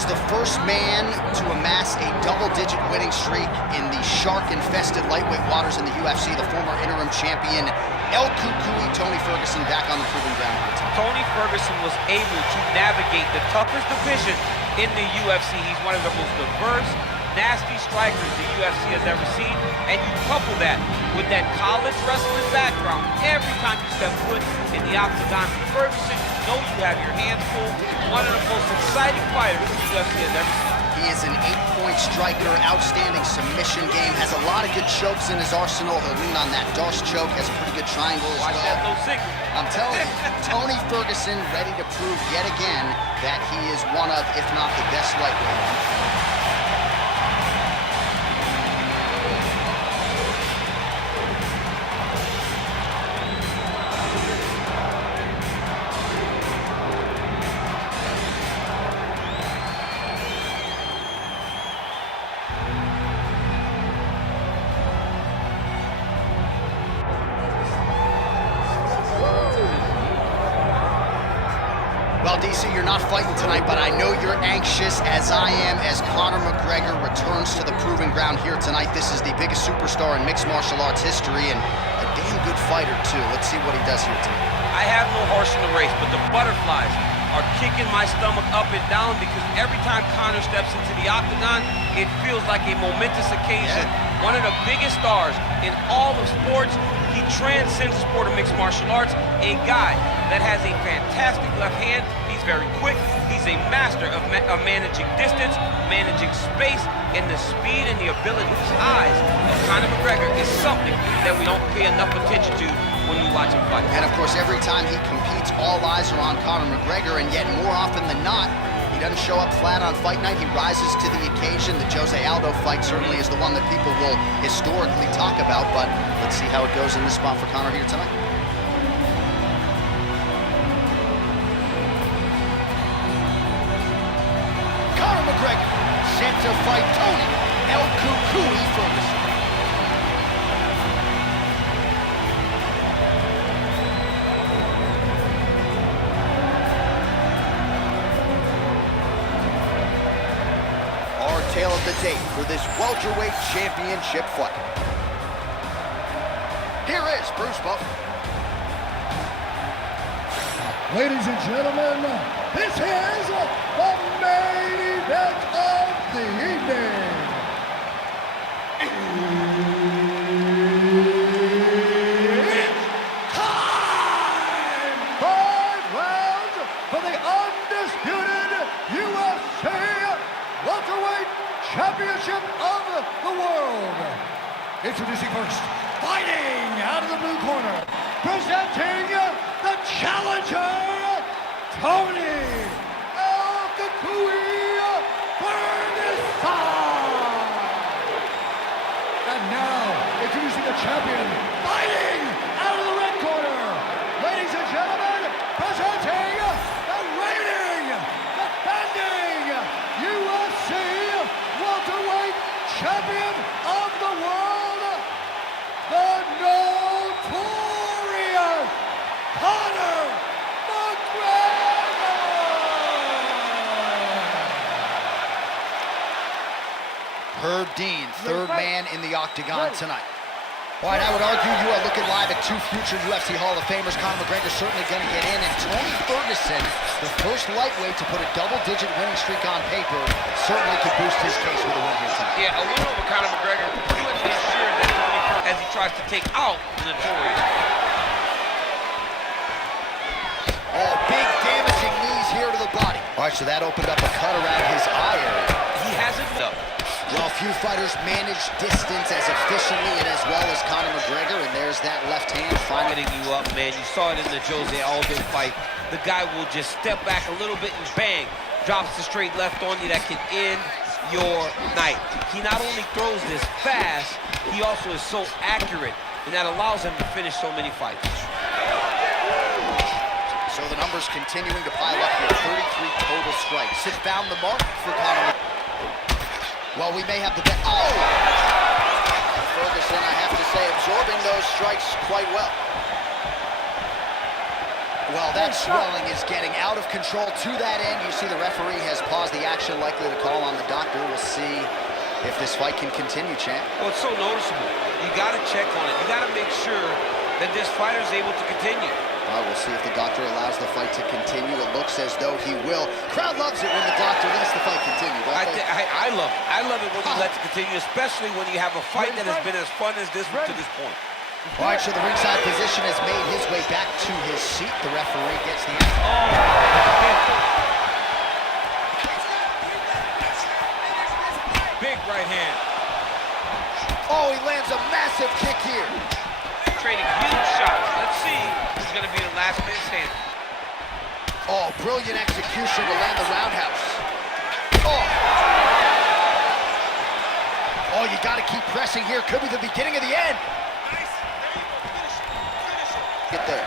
was the first man to amass a double-digit winning streak in the shark-infested lightweight waters in the UFC. The former interim champion, Cucuy, Tony Ferguson, back on the proving ground. Tony Ferguson was able to navigate the toughest division in the UFC. He's one of the most diverse, nasty strikers the UFC has ever seen, and you couple that with that college wrestling background. Every time you step foot in the octagon, Ferguson, you know you have your hands full. One of the most exciting fighters the UFC has ever seen. He is an 8-point striker, outstanding submission game, has a lot of good chokes in his arsenal. He'll lean on that Darce choke, has a pretty good triangle as well. Watch that no signal. I'm telling you, Tony Ferguson ready to prove yet again that he is one of, if not the best lightweight. Well, DC, you're not fighting tonight, but I know you're anxious, as I am, as Conor McGregor returns to the proving ground here tonight. This is the biggest superstar in mixed martial arts history, and a damn good fighter, too. Let's see what he does here tonight. I have no horse in the race, but the butterflies are kicking my stomach up and down because every time Conor steps into the octagon, it feels like a momentous occasion. Yeah. One of the biggest stars in all of sports. He transcends the sport of mixed martial arts, a guy that has a fantastic left hand. He's very quick. He's a master of managing distance, managing space, and the speed and the ability. The eyes of Conor McGregor is something that we don't pay enough attention to when we watch him fight. And of course, every time he competes, all eyes are on Conor McGregor, and yet more often than not, he doesn't show up flat on fight night. He rises to the occasion. The Jose Aldo fight certainly is the one that people will historically talk about, but let's see how it goes in this spot for Conor here tonight. Conor McGregor set to fight Tony Cucuy Ferguson. Tale of the tape for this welterweight championship fight. Here is Bruce Buffer. Ladies and gentlemen, this is the main event of the evening. It's time! 5 rounds for the undisputed UFC welterweight championship of the world. Introducing first, fighting out of the blue corner, presenting the challenger, Tony Cucuy Ferguson. And now, introducing the champion, fighting out of the red corner, ladies and gentlemen, presenting the reigning, defending UFC welterweight champion of the world, the notorious Conor McGregor! Herb Dean, third man in the octagon tonight. All right, I would argue you are looking live at 2 future UFC Hall of Famers. Conor McGregor certainly going to get in, and Tony Ferguson, the first lightweight to put a double-digit winning streak on paper, certainly could boost his case with a win here tonight. Yeah, a win over Conor McGregor pretty much ensures that Tony Ferguson, as he tries to take out the notorious. Oh, big damaging knees here to the body. All right, so that opened up a cut around his eye area. He hasn't though. Well, few fighters manage distance as efficiently and as well as Conor McGregor, and there's that left hand Finding you up, man. You saw it in the Jose Aldo fight. The guy will just step back a little bit and bang, drops the straight left on you that can end your night. He not only throws this fast, he also is so accurate, and that allows him to finish so many fights. So the numbers continuing to pile up here. 33 total strikes. It found the mark for Conor. Well, we may have the bet. Oh! Ferguson, I have to say, absorbing those strikes quite well. Well, that swelling is getting out of control to that end. You see the referee has paused the action, likely to call on the doctor. We'll see if this fight can continue, champ. Well, it's so noticeable. You got to check on it. You got to make sure that this fighter is able to continue. We'll see if the doctor allows the fight to continue. It looks as though he will. Crowd loves it when the doctor lets the fight continue, don't they? I love it. I love it when you let it continue, especially when you have a fight that has been as fun as this one to this point. All right, so the ringside physician has made his way back to his seat. The referee gets the... Big right hand. Oh, he lands a massive kick here. Trading huge shots. Let's see who's going to be the last man standing. Oh, brilliant execution to land the roundhouse. Oh, you got to keep pressing here. Could be the beginning of the end. Get there.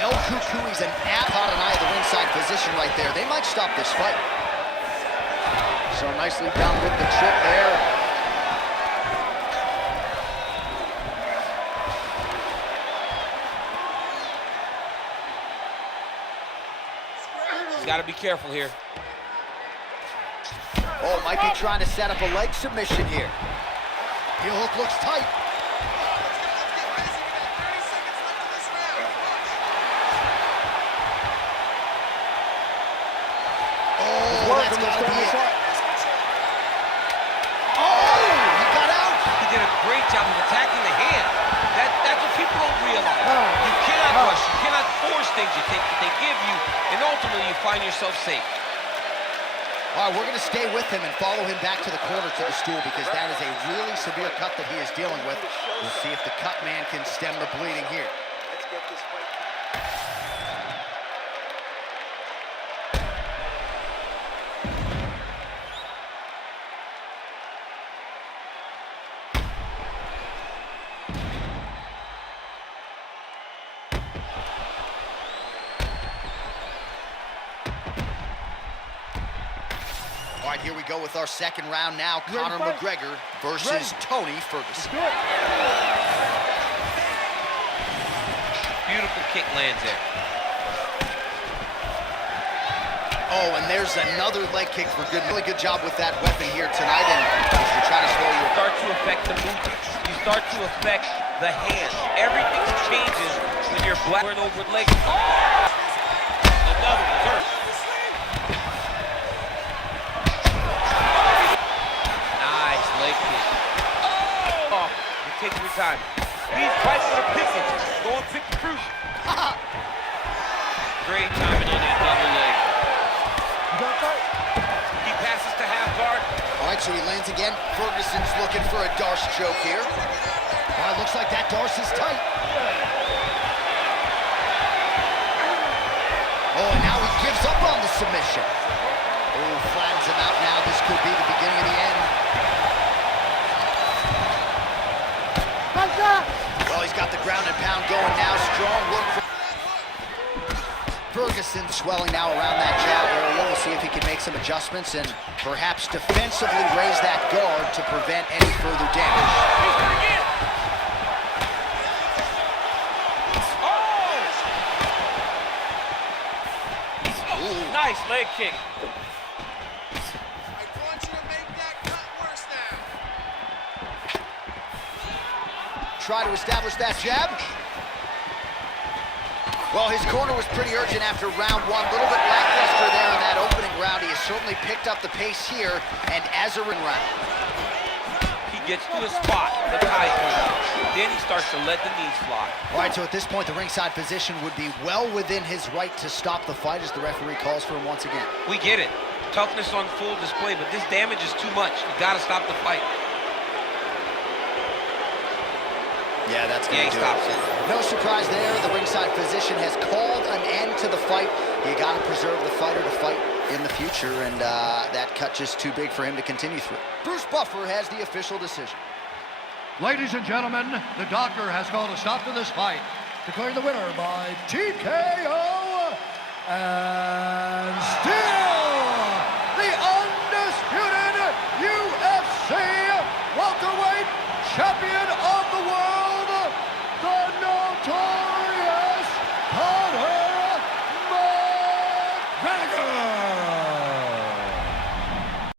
El Cucuy is an caught an eye of the ringside position right there. They might stop this fight. So nicely done with the trip there. He's got to be careful here. Oh, might be trying to set up a leg submission here. Heel hook looks tight. That's gotta be it. Oh, he got out. He did a great job of attacking the hand. That's what people don't realize. You cannot rush. You cannot force things. You take what they give you, and ultimately you find yourself safe. All right, we're going to stay with him and follow him back to the corner to the stool because that is a really severe cut that he is dealing with. We'll see if the cut man can stem the bleeding here. Let's get this fight. All right, here we go with our second round now. Conor McGregor versus Tony Ferguson. Beautiful kick lands there. Oh, and there's another leg kick for good. Really good job with that weapon here tonight. And if you're trying to slow you start to affect the movement. You start to affect the hand. Everything changes when you're black and over leg. Oh! Another reverse. Nice leg kick. Oh! You take your time. He's fighting for the pickings. Go and pick the fruit. Great timing on that double leg. He passes to half guard. All right, so he lands again. Ferguson's looking for a Darce choke here. All right, looks like that Darce is tight. Oh, and now he gives up on the submission. Oh, flattens him out now. This could be the beginning of the end. Well, he's got the ground and pound going now. Strong work for Ferguson, swelling now around that jab area. We'll see if he can make some adjustments and perhaps defensively raise that guard to prevent any further damage. Oh! Nice leg kick. I want you to make that cut worse now. Try to establish that jab. Well, his corner was pretty urgent after round one. A little bit lackluster there in that opening round. He has certainly picked up the pace here, and as a round. He gets to the spot, the tie point. Then he starts to let the knees fly. All right, so at this point, the ringside position would be well within his right to stop the fight as the referee calls for him once again. We get it. Toughness on full display, but this damage is too much. You gotta stop the fight. Yeah, that's going to do stops it. it. No surprise there. The ringside physician has called an end to the fight. You got to preserve the fighter to fight in the future, and that cut just too big for him to continue through. Bruce Buffer has the official decision. Ladies and gentlemen, the doctor has called a stop to this fight, declaring the winner by TKO, and still the undisputed UFC welterweight champion of